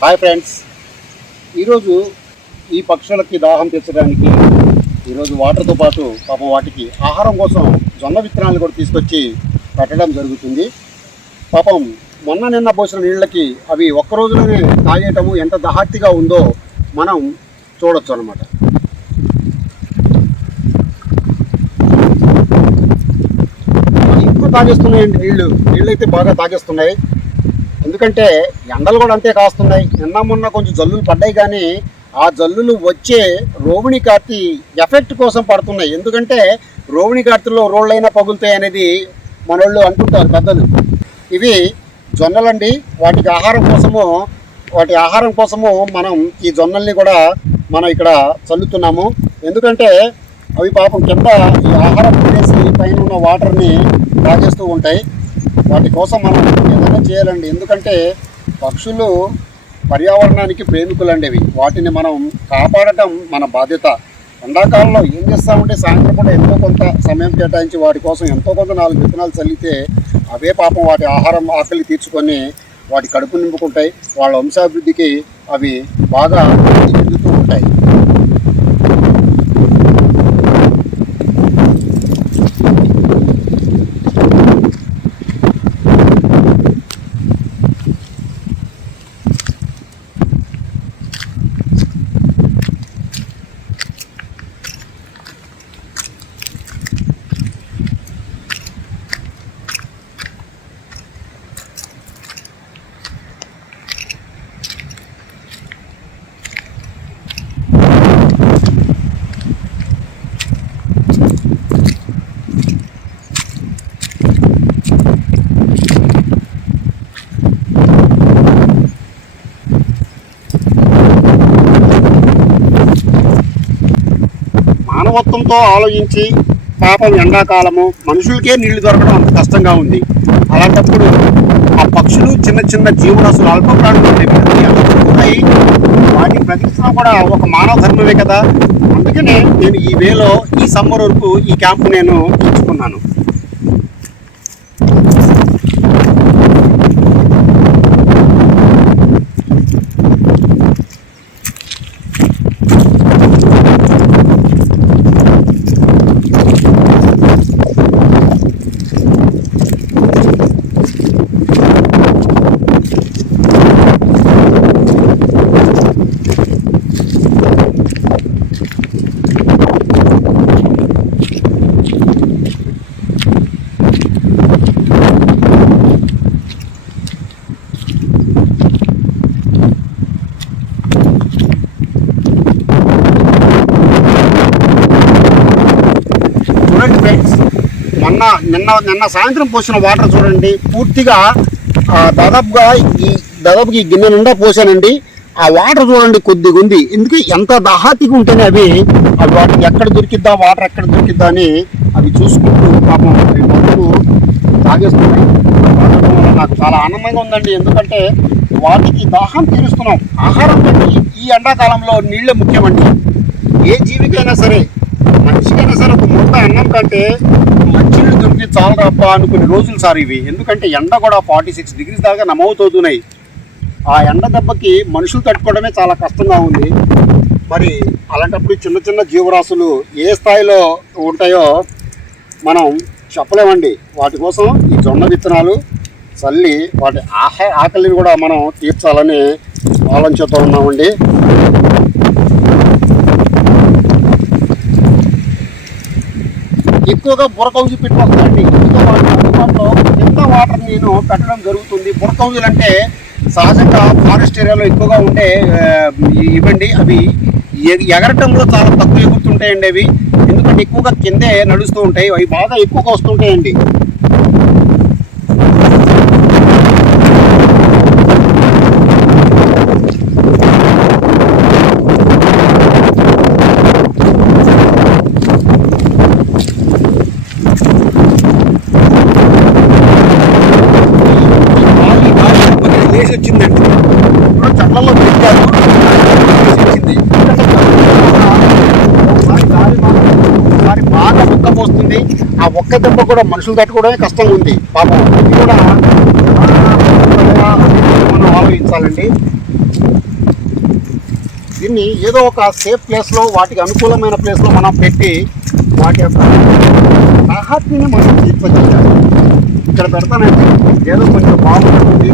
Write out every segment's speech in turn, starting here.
Hi friends ఈరోజు ఈ పక్షులకి దాహం తీర్చడానికి ఈరోజు వాటర్తో పాటు పాపం వాటికి ఆహారం కోసం జొన్న విత్తనాలు కూడా తీసుకొచ్చి పెట్టడం జరుగుతుంది. పాపం మొన్న నిన్న పోసిన నీళ్ళకి అవి ఒక్క రోజులోనే తాగేయటము ఎంత దహార్తిగా ఉందో మనం చూడొచ్చు అనమాట ఇప్పుడు తాగేస్తున్నాయండి నీళ్ళు నీళ్ళు? అయితే బాగా తాగేస్తున్నాయి. ఎందుకంటే ఎండలు కూడా అంతే కాస్తున్నాయి. నిన్న మొన్న కొంచెం జల్లులు పడ్డాయి కానీ ఆ జల్లులు వచ్చే రోహిణి కార్తి ఎఫెక్ట్ కోసం పడుతున్నాయి. ఎందుకంటే రోహిణి కార్తిలో రోళ్ళైనా పగులుతాయి అనేది మనోళ్ళు అంటుంటారు పెద్దలు. ఇవి జొన్నలండి. వాటికి ఆహారం కోసము వాటి ఆహారం కోసము మనం ఈ జొన్నల్ని కూడా మనం ఇక్కడ చల్లుతున్నాము. ఎందుకంటే అవి పాపం కింద ఈ ఆహారం తినేసి పైన ఉన్న వాటర్ని తాగేస్తూ ఉంటాయి. వాటి కోసం మనం ఏదైనా చేయాలండి. ఎందుకంటే పక్షులు పర్యావరణానికి ప్రేమికులండి ఇవి వాటిని మనం కాపాడటం మన బాధ్యత. ఎండాకాలంలో ఏం చేస్తామంటే సాయంత్రం కూడా ఎంతో కొంత సమయం కేటాయించి వాటి కోసం ఎంతో కొంత నాలుగు విత్తనాలు చల్లితే అవే పాపం వాటి ఆహారం ఆకలి తీర్చుకొని వాటి కడుపు నింపుకుంటాయి. వాళ్ళ వంశాభివృద్ధికి అవి బాగా చెందుతూ ఉంటాయి. మానవత్వంతో ఆలోచించి పాపం ఎండాకాలము మనుషులకే నీళ్ళు దొరకడం అంత కష్టంగా ఉంది. అలాంటప్పుడు ఆ పక్షులు చిన్న చిన్న జీవరాశులు అల్ప ప్రాణులు అనేవి వాటి ప్రదర్శన కూడా ఒక మానవ ధర్మమే కదా. అందుకనే నేను ఈ వేలో ఈ సమ్మర్ వరకు ఈ క్యాంపు నేను ఎంచుకున్నాను చూడండి ఫ్రెండ్స్ మొన్న నిన్న నిన్న సాయంత్రం పోసిన వాటర్ చూడండి పూర్తిగా ఆ, దాదాపుగా ఈ దాదాపుగా ఈ గిన్నె నిండా పోసానండి. ఆ వాటర్ చూడండి కొద్దిగా ఉంది. ఎందుకు? ఎంత దహాతిగా ఉంటేనే అవి అవి వాటికి ఎక్కడ దొరికిద్దా వాటర్ ఎక్కడ దొరికిద్దా అని అవి చూసుకుంటూ పాపం మొత్తం తాగేస్తున్నాయి. నాకు చాలా ఆనందంగా ఉందండి. ఎందుకంటే వాటికి దాహం తీరుస్తున్నాం. ఆహారం కంటే ఈ ఎండాకాలంలో నీళ్ళే ముఖ్యమండి. ఏ జీవికైనా సరే మనిషికైనా సరే ఒక ముద్ద అన్నం కంటే మంచినీళ్ళు దొరికి చాలు అనుకునే రోజులు సార్ ఇవి. ఎందుకంటే ఎండ కూడా ఫార్టీ సిక్స్ డిగ్రీస్ దాకా నమోదవుతున్నాయి ఆ ఎండ దెబ్బకి మనుషులు తట్టుకోవడమే చాలా కష్టంగా ఉంది. మరి అలాంటప్పుడు చిన్న చిన్న జీవరాశులు ఏ స్థాయిలో ఉంటాయో మనం చెప్పలేమండి. వాటి కోసం ఈ జొన్న విత్తనాలు చల్లి వాటి ఆహా ఆకలిని కూడా మనం తీర్చాలని ఆలోచిస్తూ ఉన్నామండి. ఎక్కువగా బురకౌజు పెట్టి వస్తాయండి వాటర్ అందుబాటులో ఎంత వాటర్ నేను పెట్టడం జరుగుతుంది? బురకౌజులు అంటే సహజంగా ఫారెస్ట్ ఏరియాలో ఎక్కువగా ఉండే ఇవ్వండి. అవి ఎగరటంలో చాలా తక్కువ ఎగురుతుంటాయండి అవి. ఎందుకంటే ఎక్కువగా కిందే నడుస్తూ ఉంటాయి. అవి బాగా ఎక్కువగా వస్తుంటాయండి చేసి వచ్చిందంటే వచ్చిందండి. ఇప్పుడు చెట్లలో పెట్టారు. వచ్చింది. ఒకసారి బాగా ఒక్క పోస్తుంది. ఆ ఒక్క దెబ్బ కూడా మనుషులు తట్టుకోవడమే కష్టంగా ఉంది. పాపం ఇది కూడా మనం ఆలోచించాలండి. దీన్ని ఏదో ఒక సేఫ్ ప్లేస్లో వాటికి అనుకూలమైన ప్లేస్లో మనం పెట్టి వాటి యొక్క ఆహాత్మ్యాన్ని మనం తీర్చగలగాలి ఇక్కడ పెడతానంటే ఏదో కొంచెం బాగుంటుంది.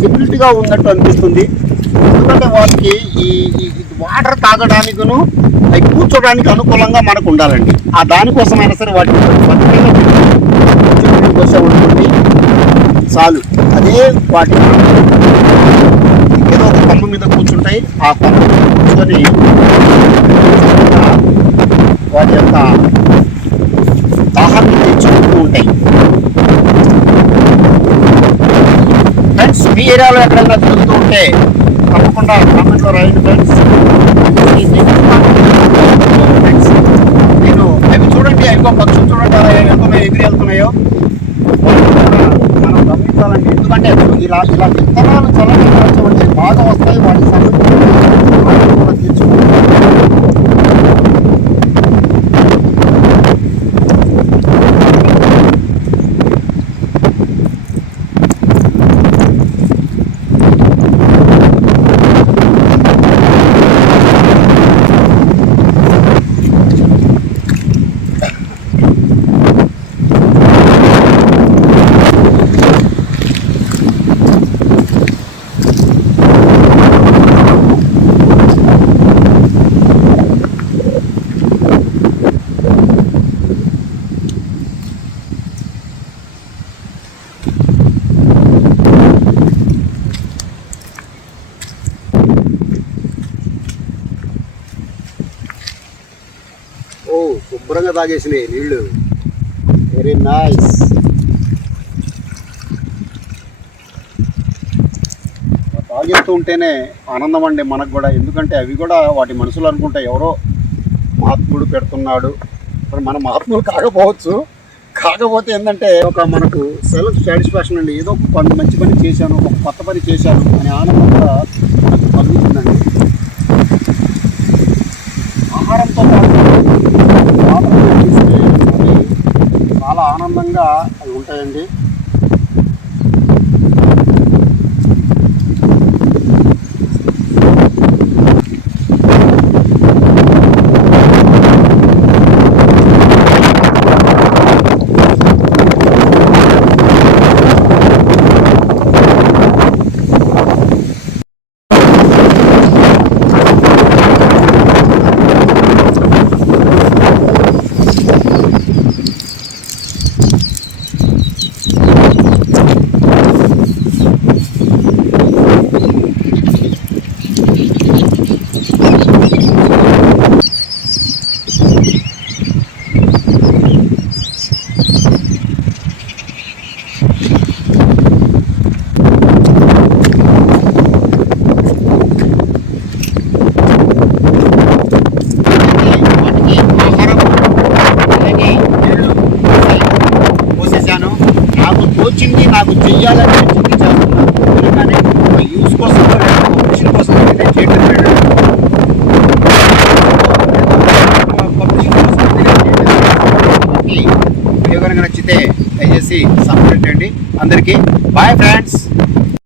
సెక్యూరిటీగా ఉన్నట్టు అనిపిస్తుంది. ఎందుకంటే వాళ్ళకి ఈ వాటర్ తాగడానికిను అవి కూర్చోడానికి అనుకూలంగా మనకు ఉండాలండి. ఆ దానికోసమైనా సరే వాటికి కోసం ఉంటుంది చాలు. అదే వాటి ఏదో ఒక కొమ్మ మీద కూర్చుంటాయి. ఆ కొమ్మ కూర్చొని వాటి యొక్క దాహాన్ని తెచ్చుకుంటూ ఉంటాయి ఫ్రెండ్స్ మీ ఏరియాలో ఎక్కడైనా తిరుగుతూ ఉంటే తప్పకుండా కామెంట్లో రాయండి ఫ్రెండ్స్. ఫ్రెండ్స్ నేను అవి చూడండి అవి పక్షులు చూడండి అలా వెళ్తున్నాయో ఎగిరి వెళ్తున్నాయో. మనం గమనించాలండి. ఎందుకంటే ఇలా ఇలా విత్తనాలు చల్లటి బాగా వస్తాయి వాటి సంగతి శుభ్రంగా తాగేసినాయి నీళ్ళు వెరీ నైస్ తాగిస్తూ ఉంటేనే ఆనందం అండి మనకు కూడా. ఎందుకంటే అవి కూడా వాటి మనుషులు అనుకుంటే ఎవరో మహాత్ముడు పెడుతున్నాడు. మన మహాత్ములు కాకపోవచ్చు. కాకపోతే ఏంటంటే ఒక మనకు సెల్ఫ్ సాటిస్ఫాక్షన్ అండి. ఏదో ఒక మంచి పని చేశాను ఒక కొత్త పని చేశాను అనే ఆనందం కూడా నాకు కలుగుతుందండి ఆహారంతో పాటు వాటర్ కూడా తీస్తే అవి చాలా అవి ఉంటాయండి వాటికి ఆహారం అలాగే నీళ్ళు పోసేసాను నాకు తోచింది నాకు చెయ్యాలని వచ్చింది చేస్తున్నాను కానీ యూస్ కోసం పబ్లిషన్ కోసం నేను చేయడం లేదు. వీడియో కనుక నచ్చితే దయచేసి సబ్స్క్రైబ్ చేయండి. అందరికీ బాయ్ ఫ్రెండ్స్